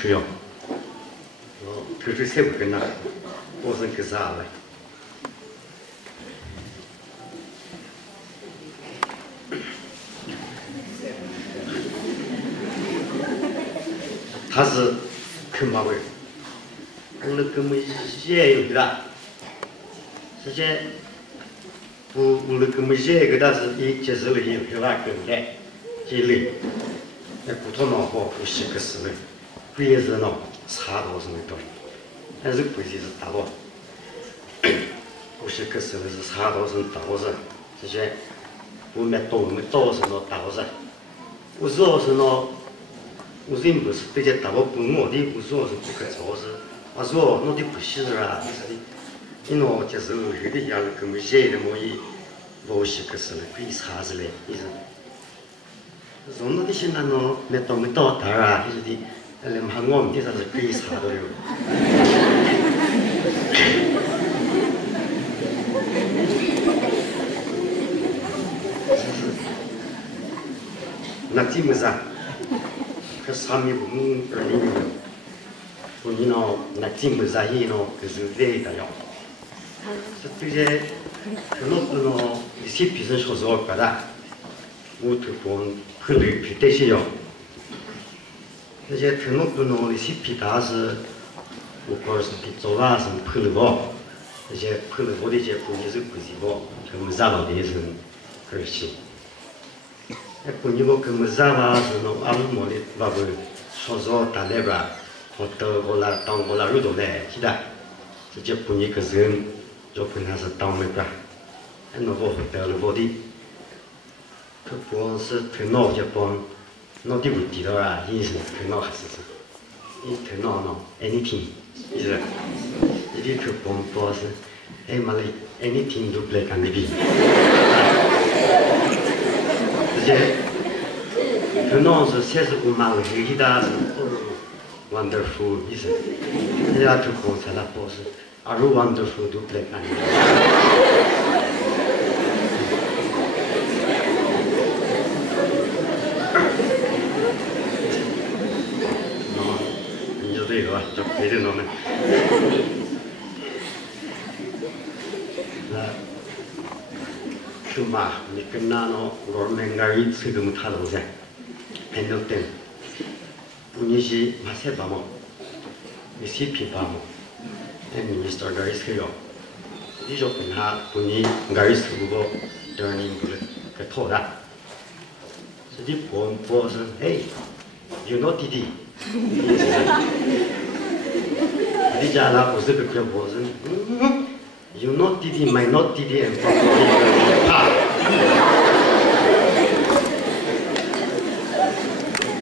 去哟，去去谁不跟那，我是个啥嘞？他是去马尾，我那根本也有的，直接我那根本也有的是一接受了以后，对吧？跟来，积累，那骨头脑包呼吸个时候，贵是喏，差多少么多，但是贵是大多，呼吸个时候是差多少多少，直接我们多少喏多少，我说是喏。我认不是这些大部分我的，我说是这个做事，我说我的不是啊，就是的，因为我就是有的样跟我写的么一，我是个是可以查出来，意思。从那的现在呢，没到台啊，就是的，连喊我们的啥是可以查的哟。那基本上。上面不你喏，那进不上去喏，就是累的哟。这些可能不喏，一些别人说是我觉得，我头光很累，皮带些哟。那些可能不喏，一些皮大是，我告诉你，早晚是破了包，那些破了包的些不也是不是包，他们啥老的是可惜。不你我跟么啥嘛是喏，阿姆莫的话不说打来吧，我到过来当过来入到来，是的，直接不你个人，就跟他是当那个，那我得了我的，他光是头脑就帮，脑的问题了啊，医生头脑还是是，你头脑喏 anything， 是，一点头帮是，哎妈嘞 anything 都不来干那边。直接，头脑是35码的，其他是wonderful 意思。人家就讲出来不是，而是 wonderful 都不来干。你就这个吧，就别的弄了。去嘛，你跟那喏，我们那一次都没看到噻，很多灯，你是马赛巴么？你是皮巴么？那你是那一次哟，你就跟他不你那一次不，当你不是个拖的，是你不是哎，有那弟弟，你家那不是个叫不是，You not did it, my not did it, and